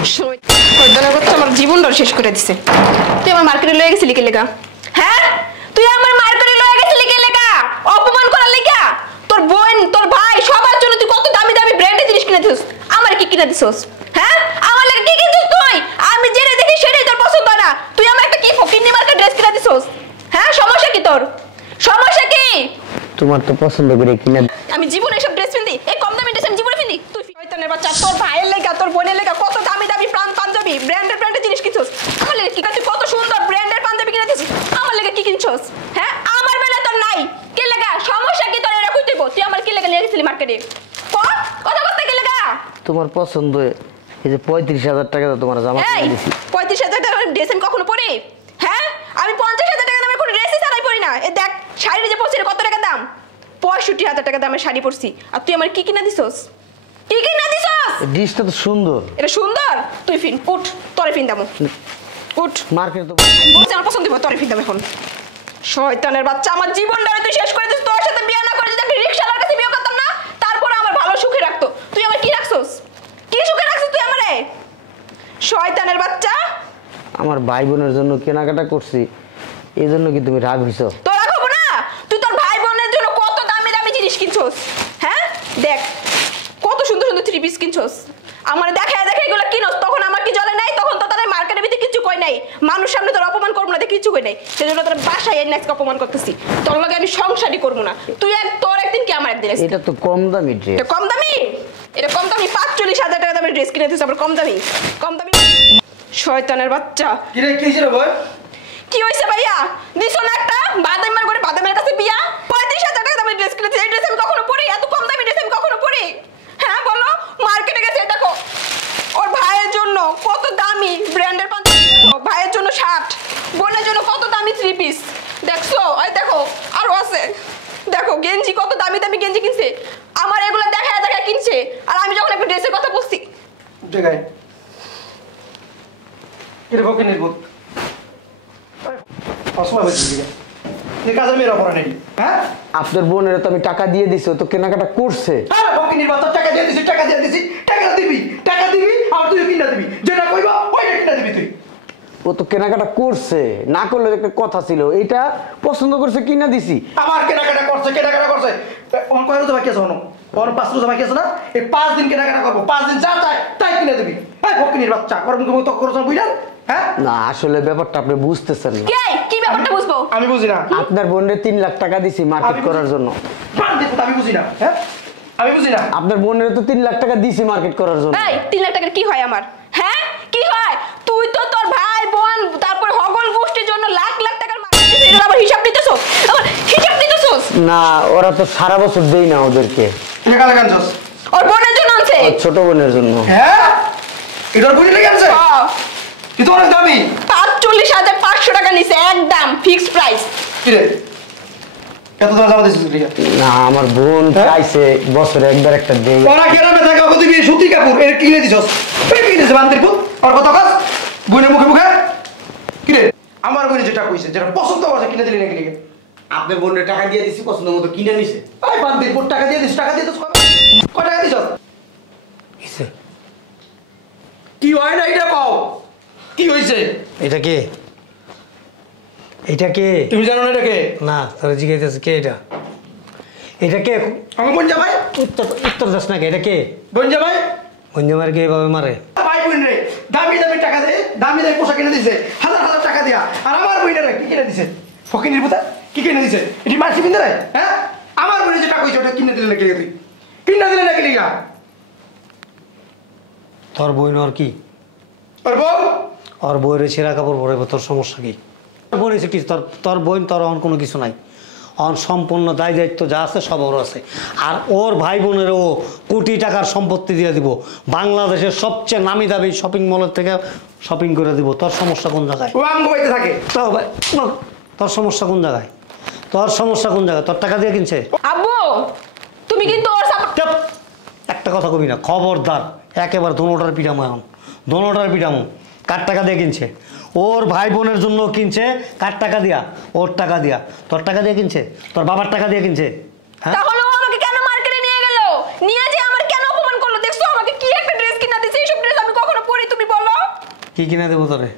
আমার জীবনটা শেষ করে দিছে। তুই আমার মার্কেটে লয়ে গেছিলি কে লেগা? হ্যাঁ, তুই আমার মার্কেটে লয়ে গেছিলি কে লেগা? অপমান করার লেগা? তোর বোন, তোর ভাই সবার জন্য তুই কত দামি দামি ব্র্যান্ডের জিনিস কিনে দিছিস, আমার কি কিনে দিছিস? হ্যাঁ, আমার লাগা কি কিনছিস তুই? আমি যেটা দেখি সেটাই তোর পছন্দ হয় না। তুই আমার একটা কি ফকিন্নি মার্কেট ড্রেস কিনে দিছিস? হ্যাঁ, সমস্যা কি তোর? সমস্যা কি? তোমার তো পছন্দ করে কিনে আমি জীবনে এসব ড্রেস পিন্দি, এই কম দামি ড্রেস আমি জীবনে পিন্দি? তুই শয়তানের বাচ্চা, তোর ভাইয়ের লেগা তোর বোনের লেগা কত দামি দামি পাঞ্জাবি ব্র্যান্ডের জিনিস কিনছস। আমার লেগে কি তুই কত সুন্দর ব্র্যান্ডের পাঞ্জাবি কিনে দিছিস, আমার লেগে কি কিনছস? হ্যাঁ, আমার বেলা তোর নাই কে লেগা? সমস্যা কি তোর? এরা কইতেইব তুই আমার কি লেগা নিয়ে গেছিলি মার্কেটে? কথা কথা কি লেগা? তোমার পছন্দ এই যে ৩৫,০০০ টাকা তোমার জামা কিনে দিছি। ৩৫,০০০ টাকার ড্রেস আমি কখনো পরি? হ্যাঁ, আমি ৫০,০০০ টাকা দামের কোনো ড্রেসই ছাড়াই পরি না। এই দেখ শাড়ি যে পরছি কত টাকা দাম? ৬৫,০০০ টাকা দামের শাড়ি পরছি। আর তুই আমার কি কিনা দিছস? কি কিনা দিছস? ড্রেসটা তো সুন্দর। এটা সুন্দর? তুই ফিন উঠ, তোরে ফিন দামু উঠ। মার্কেটে তো বলছি আমার পছন্দ হবে, তোরে ফিন দাম এখন। শয়তানের বাচ্চা, আমার জীবনটা তুই শেষ করে দিস। তোর সাথে বিয়ে না করে যদি একটা রিকশাওয়ালার কাছে বিয়ে করতাম না, তারপর আমার ভালো সুখে রাখতো। তুই আমার কি রাখছস? কি সুখে রাখছস তুই আমারে? শয়তানের বাচ্চা। আমার ভাই বোনের জন্য কেনাকাটা করছি, এই জন্য কি তুমি রাগ হইছো? তো রাখবো না? তুই তোর ভাই বোনের জন্য কত দামি দামি জিনিস কিনছস। হ্যাঁ, দেখ কত সুন্দর সুন্দর থ্রি পিস কিনছস। আমার দেখায় দেখে এগুলো কিনস, তখন আমার কি জ্বলে নাই? তখন তো তাদের মার্কেটের ভিতরে কিছু কই নাই। মানুষ সামনে তোর অপমান করবো না, কিছু কই নাই। সেজন্য তোর বাসায় এনে আজকে অপমান করতেছি। তোর লগে আমি সংসারই করবো না। তুই তোর একদিন কি আমার একদিন। এটা তো কম দামি ড্রেস। এটা কম দামি? এটা কম দামি? ৪৫,০০০ টাকা দামের ড্রেস কিনে দিছিস, আবার কম দামি? কম দামি শয়তানের বাচ্চা। কি রে, কি হইছে রে ভাই? কি হইছে ভাইয়া? দিছো না একটা বাদামের করে বাদামের কাছে বিয়া? ৩৫,০০০ টাকা দামের ড্রেস কিনেছি। এই ড্রেস আমি কখনো পরি? এত কম দামি ড্রেস আমি কখনো পরি? হ্যাঁ বলো। মার্কেটে গেছে দেখো ওর ভাইয়ের জন্য কত দামি ব্র্যান্ডের পাঞ্জাবি, ভাইয়ের জন্য শার্ট, বোনের জন্য কত দামি থ্রি পিস। দেখছো? ওই দেখো আরো আছে। দেখো গেঞ্জি, কত দামি দামি গেঞ্জি কিনছে। আমার এগুলো দেখায় দেখায় কিনছে। আর আমি যখন একটা ড্রেসের কথা বলছি, জায়গায় এর বকে নির্বোধ অসময় হয়েছে দিকে এই কাজের মেয়েরা পড়া নেই। হ্যাঁ, আপনার বোনের তো আমি টাকা দিয়ে দিছি, ও তো কেনাকাটা করছে। হ্যাঁ বকে নির্বাচন টাকা দিয়ে দিছি, টাকা দিবি আর তুই কিনা দিবি, যেটা কইবা ওইটা কিনা দিবি তুই। ও তো কেনাকাটা করছে, না করলে একটা কথা ছিল, এটা পছন্দ করছে কিনা দিছি। আমার কেনাকাটা করছে ওর কয় রোজা বাকি আছে? ওর ৫ রোজা বাকি আছে না? এই ৫ দিন কেনাকাটা করবো, ৫ দিন যা চায় তাই কিনে দিবি। হ্যাঁ বকিনির বাচ্চা, ওর মুখে মুখ তক করছ বুঝলেন? হ্যাঁ না, আসলে ব্যাপারটা আপনি বুঝতেছেন না। কি ব্যাপারটা বুঝবো? আমি বুঝি না। আপনার বোনের ৩ লাখ টাকা দিছি মার্কেট করার জন্য। আমি বুঝি না। হ্যাঁ, আমি বুঝি না। আপনার বোনের তো ৩ লাখ টাকা দিছি মার্কেট করার জন্য। এই ৩ লাখ টাকার কি হয় আমার? হ্যাঁ, কি হয়? তুই তো তোর ভাই বোন তারপর হগল গোষ্ঠীর জন্য লাখ লাখ টাকার মার্কেট দিছিস। এটা আবার হিসাব নিতেছস? আবার হিসাব নিতেছস? না, ওরা তো সারা বছর দেই না ওদেরকে। টাকা লাগানছস ওর বোনের জন্য আনছে। ওর ছোট বোনের জন্য। হ্যাঁ, এটার বুঝি লেগে আনছে। কিন্তু অনেক দামি। ৪৫,৫০০ টাকা নিছে একদম ফিক্সড প্রাইস। কি রে, এত দাম জামা দিছিস? না, আমার বোন চাইছে বছরে একবার একটা দেই। ওরা কেরামে থাকে ওকে দিবি সুতি কাপড়, এর কিনে দিছস? এই কিনে দিছে বান্দির পুত। আর কত কাজ বোনের মুখে মুখে। কি রে, আমার বোন যেটা কইছে, যেটা পছন্দ হচ্ছে কিনে দিলি নাকি? আপনার বোনের টাকা দিয়ে দিছি, পছন্দ মতো কিনে নিছে। এই বান্দির পুত, টাকা দিয়ে দিস, টাকা দিয়ে দিস কয় টাকা দিছস? কি হয় না এটা কও, কি হইছে? এটা কে? এটা কে? তুমি জানো না এটা কে? না, তোরা জিজ্ঞাসা কে এটা? এটা কে? আমার বোন জামাই। উত্তর দাস না কে? এটা কে? বোন জামাই। বঞ্জামার কে এভাবে মারে? ভাই বোন রে দামি দামি টাকা দে, দামি দামি পোশাক কিনে দিছে, হাজার হাজার টাকা দিয়া। আর আমার বোনেরা কি কিনে দিছে? ফকিনির পুতা কি কিনে দিছে? এটি মাসি কিনে দেয়? হ্যাঁ, আমার বোনে যেটা কইছে ওটা কিনে দিলে নাকি? তুই কিনে দিলে নাকি লিগা? তোর বই ওর কি? ওর বউ? ওর বইয়ের ছেঁড়া কাপড় পরে, তোর সমস্যা কি? বোন এসে কি? তোর বোন তোর অন কোনো কিছু নাই। অন সম্পূর্ণ দায় দায়িত্ব যা আছে সব ওর আছে। আর ওর ভাই বোনের ও কোটি টাকার সম্পত্তি দিয়ে দিব, বাংলাদেশের সবচেয়ে নামি দামি শপিং মলের থেকে শপিং করে দিব। তোর সমস্যা কোন জায়গায়? ও আমগোইতে থাকে। তোর সমস্যা কোন জায়গায়? তোর সমস্যা কোন জায়গায়? তোর টাকা দিয়ে কিনছে? আব্বু তুমি কিন্তু ওর চুপ! একটা কথা কবি না, খবরদার। একেবারে দোনোটার পিটামো, এখন দোনোটার পিটামো। কার টাকা দিয়ে কিনছে? ওর ভাই বোনের জন্য কিনছে। কার টাকা দিয়া? ওর টাকা দিয়া। তোর টাকা দিয়ে কিনছে? তোর বাবার টাকা দিয়ে কিনছে? হ্যাঁ, তাহলে ও আমাকে কেন মার্কেটে নিয়ে গেল? নিয়ে যে আমার কেন অপমান করলো? দেখছো আমাকে কি একটা ড্রেস কিনা দিছে? এইসব ড্রেস আমি কখনো পরি তুমি বলো? কি কিনে দেবো তোরে?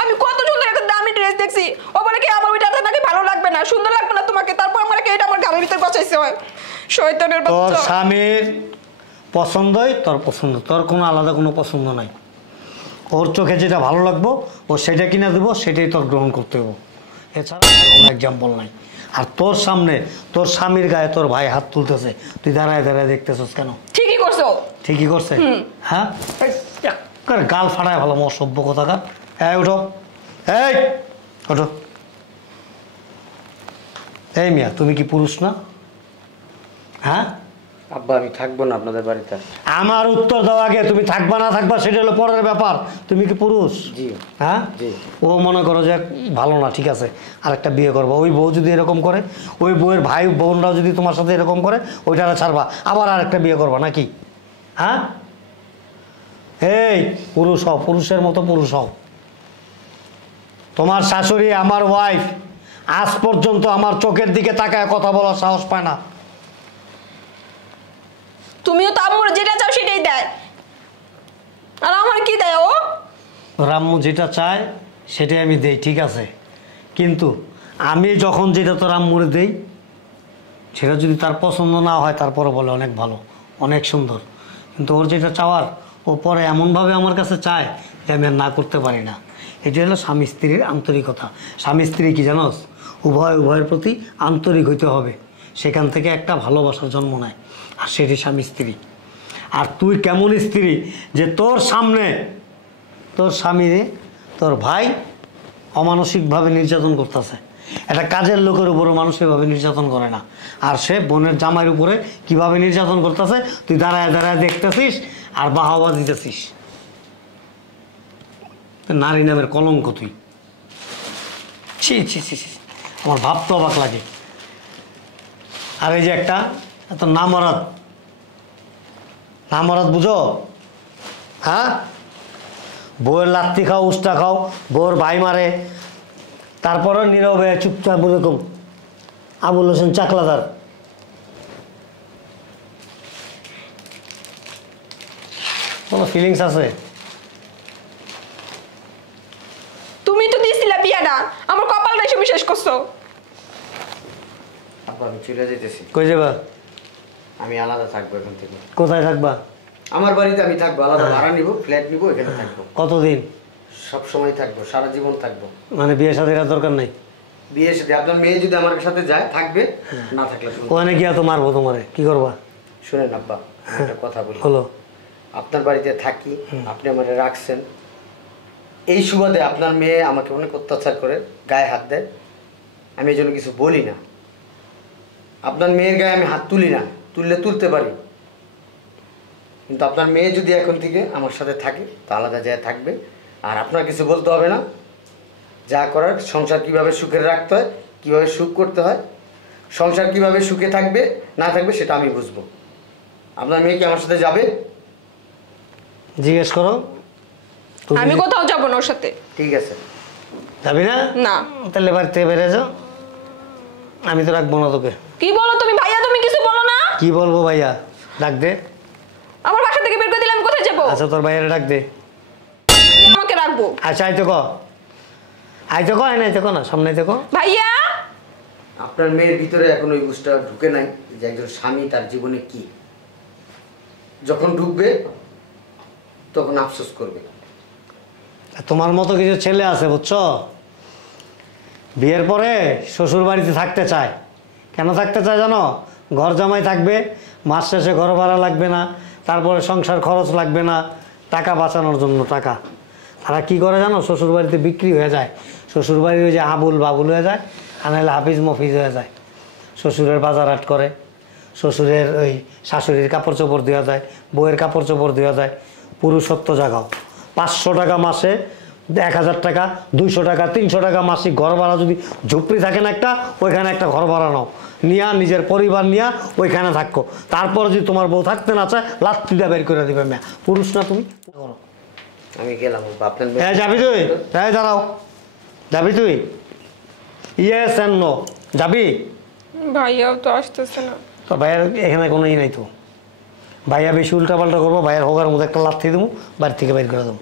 আমি কত সুন্দর একটা দামি ড্রেস দেখছি, ও বলে কি আমার ওইটাতে নাকি ভালো লাগবে না, সুন্দর লাগবে না তোমাকে, তারপর আমার এটা আমার গামের ভিতর বসাইছে হয়। শয়তানের তোর বাচ্চা। স্বামীর পছন্দই তোর পছন্দ, তোর কোনো আলাদা কোনো পছন্দ নাই। ওর চোখে যেটা ভালো লাগবো ও সেটা কিনে দেবো, সেটাই তোর গ্রহণ করতে হবে, এছাড়া কোনো এক্সাম্পল নাই। আর তোর সামনে তোর স্বামীর গায়ে তোর ভাই হাত তুলতেছে, তুই দাঁড়ায় দাঁড়ায় দেখতেছিস কেন? ঠিকই করছো। ঠিকই করছে। হ্যাঁ, এই গাল ফাটায় ভালো অসভ্য কথাকার। এই ওঠো, এই ওঠো। এই মিয়া, তুমি কি পুরুষ না? হ্যাঁ, আব্বা আমি থাকবো না আপনাদের বাড়িতে। আমার উত্তর দেওয়া আগে, তুমি থাকবা না থাকবা সেটা হলো পরের ব্যাপার। তুমি কি পুরুষ? জি। হ্যাঁ, জি। ও মনে করো যে ভালো না, ঠিক আছে, আরেকটা বিয়ে করবো। ওই বউ যদি এরকম করে, ওই বউয়ের ভাই বোনরাও যদি তোমার সাথে এরকম করে, ওইটা ছাড়বা, আবার আরেকটা বিয়ে করবা নাকি? হ্যাঁ, এই পুরুষ হও, পুরুষের মতো পুরুষ হও। তোমার শাশুড়ি আমার ওয়াইফ আজ পর্যন্ত আমার চোখের দিকে তাকায় কথা বলার সাহস পায় না। তুমিও তো আমার যেটা চাও সেটাই দেয়, আর আমার কি দেয় ও? রাম্মু যেটা চায় সেটাই আমি দেই, ঠিক আছে, কিন্তু আমি যখন যেটা তোর আম্মুরে দেই সেটা যদি তার পছন্দ না হয়, তারপরে বলে অনেক ভালো, অনেক সুন্দর, কিন্তু ওর যেটা চাওয়ার ও পরে এমনভাবে আমার কাছে চায় যে আমি আর না করতে পারি না। এটা হলো স্বামী স্ত্রীর আন্তরিকতা। স্বামী স্ত্রী কি জানোস, উভয়ের প্রতি আন্তরিক হইতে হবে, সেখান থেকে একটা ভালোবাসার জন্ম নেয়, আর সেটি স্বামী স্ত্রী। আর তুই কেমন স্ত্রী যে তোর সামনে তোর স্বামীরে তোর ভাই অমানসিকভাবে নির্যাতন করতেছে। একটা কাজের লোকের উপরও মানুষ এভাবে নির্যাতন করে না, আর সে বোনের জামাইয়ের উপরে কিভাবে নির্যাতন করতেছে তুই দাঁড়ায় দাঁড়ায় দেখতেছিস আর বাহবা দিতেছিস। নারী নামের কলঙ্ক তুই। ছি ছি ছি ছি, আমার ভাবতে অবাক লাগে। আর এই যে একটা এত নামরাত, নামরাত বুঝো? হ্যাঁ, বউয়ের লাত্তি খাও, উষ্টা খাও, বউর ভাই মারে, তারপরে নীরবে চুপচাপ এরকম। আবুল হোসেন চাকলাদার। কোনো ফিলিংস আছে? তুমি তো দিছিলা বিয়াটা, আমার কপালটা এসে শেষ করছো। আব্বা আমি চলে যেতেছি, কই যাবা? আমি আলাদা থাকবো এখন থেকে। কোথায় থাকবা? আমার বাড়িতে আমি থাকবো, আলাদা ভাড়া নিব, ফ্ল্যাট নিব, এখানে থাকবো। কতদিন? সব সময় থাকবো, সারা জীবন থাকবো। মানে বিয়ে শাদীর আর দরকার নাই? বিয়ে সাথে আপনার মেয়ে যদি আমার সাথে যায় থাকবে, না থাকলে শুনুন। ওখানে গিয়া তো মারবো তোমারে, কি করবা? শুনেন আব্বা, একটা কথা বলি। হলো আপনার বাড়িতে থাকি, আপনি আমাকে রাখছেন, এই সুবাদে আপনার মেয়ে আমাকে অনেক অত্যাচার করে, গায়ে হাত দেয়, আমি এই জন্য কিছু বলি না। আপনার মেয়ের গায়ে আমি হাত তুলি না, তুলতে পারি, কিন্তু আপনার মেয়ে যদি এখন থেকে আমার সাথে থাকে তো আলাদা জায়গায় থাকবে, আর আপনার কিছু বলতে হবে না। যা করার, সংসার কিভাবে সুখে রাখতে হয়, কিভাবে সুখ করতে হয়, সংসার কিভাবে সুখে থাকবে না থাকবে সেটা আমি বুঝবো। আপনার মেয়ে কি আমার সাথে যাবে? জিজ্ঞেস করো। তুমি আমি কোথাও যাবো না ওর সাথে। ঠিক আছে। যাবি না? না। তাহলে বাড়ি থেকে বেরিয়ে যাও, আমি তো রাখবো না তোকে। কি বলো তুমি ভাইয়া, তুমি কিছু বলো না। কি বলবো ভাইয়া? ডাক দে। আমার বাসা থেকে বের করে দিলে আমি কোথায় যাবো? আচ্ছা তোর ভাইয়ারে ডাক দে। আমাকে রাখবো। আচ্ছা আইতে ক, আইতে ক, আইতে ক না, সামনে আইতে ক। ভাইয়া আপনার মেয়ের ভিতরে এখন ওই বুঝটা ঢুকে নাই যে একজন স্বামী তার জীবনে কি। যখন ঢুকবে তখন আফসোস করবে। তোমার মতো কিছু ছেলে আছে বুঝছো, বিয়ের পরে শ্বশুর বাড়িতে থাকতে চায়। কেন থাকতে চায় জানো? ঘর জামাই থাকবে, মাস শেষে ঘর ভাড়া লাগবে না, তারপরে সংসার খরচ লাগবে না, টাকা বাঁচানোর জন্য টাকা। তারা কী করে জানো? শ্বশুর বাড়িতে বিক্রি হয়ে যায়, শ্বশুর বাড়ির ওই যে আবুল বাবুল হয়ে যায়, আর নাহলে হাফিজ মফিজ হয়ে যায়। শ্বশুরের বাজার হাট করে, শ্বশুরের ওই শাশুড়ির কাপড় চোপড় দেওয়া যায়, বউয়ের কাপড় চোপড় দেওয়া যায়। পুরুষত্ব জাগাও। 500 টাকা মাসে, 1000 টাকা, 200 টাকা, 300 টাকা মাসিক ঘর ভাড়া যদি ঝুপড়ি থাকেন একটা, ওইখানে একটা ঘর ভাড়া নাও, নিয়া নিজের পরিবার নিয়া ওইখানে থাকো। তারপর যদি তোমার বউ থাকতে না চায়, লাত্তিটা বের করে দিবে। মেয়া পুরুষ না তুমি? আমি গেলাম আপনার হ্যাঁ যাবি তুই? হ্যাঁ দাঁড়াও, যাবি তুই? ইয়েস অ্যান্ড নো, যাবি? ভাইয়াও তো আসতেছে না। তো ভাইয়ের এখানে কোনো ই নাই তো। ভাইয়া বেশি উল্টাপাল্টা করবো, ভাইয়ের হোগার মধ্যে একটা লাথি দেবো, বাড়ি থেকে বের করে দেবো।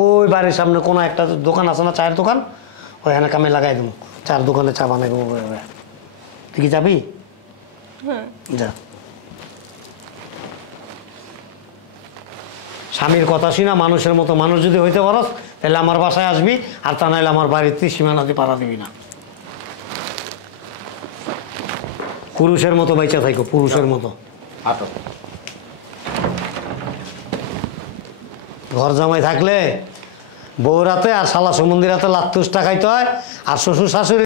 ওই বাড়ির সামনে কোনো একটা দোকান আছে না, চায়ের দোকান, ওইখানে কামে লাগাই দেবো, চার দোকানে চা বানাই দেবো। তুই কি যাবি? হ্যাঁ। যা। স্বামীর কথা শুনা মানুষের মতো মানুষ যদি হইতে পারস তাহলে আমার বাসায় আসবি, আর তা নাহলে আমার বাড়ির সীমানাতে পাড়া দিবি না। পুরুষের মতো বেঁচে থাকো, পুরুষের মতো। হাঁটো। ঘর জামাই থাকলে বউ রাতে আর শালা সম্বন্ধী রাতে লাখ টাকাইতে হয়, আর শ্বশুর শাশুড়ি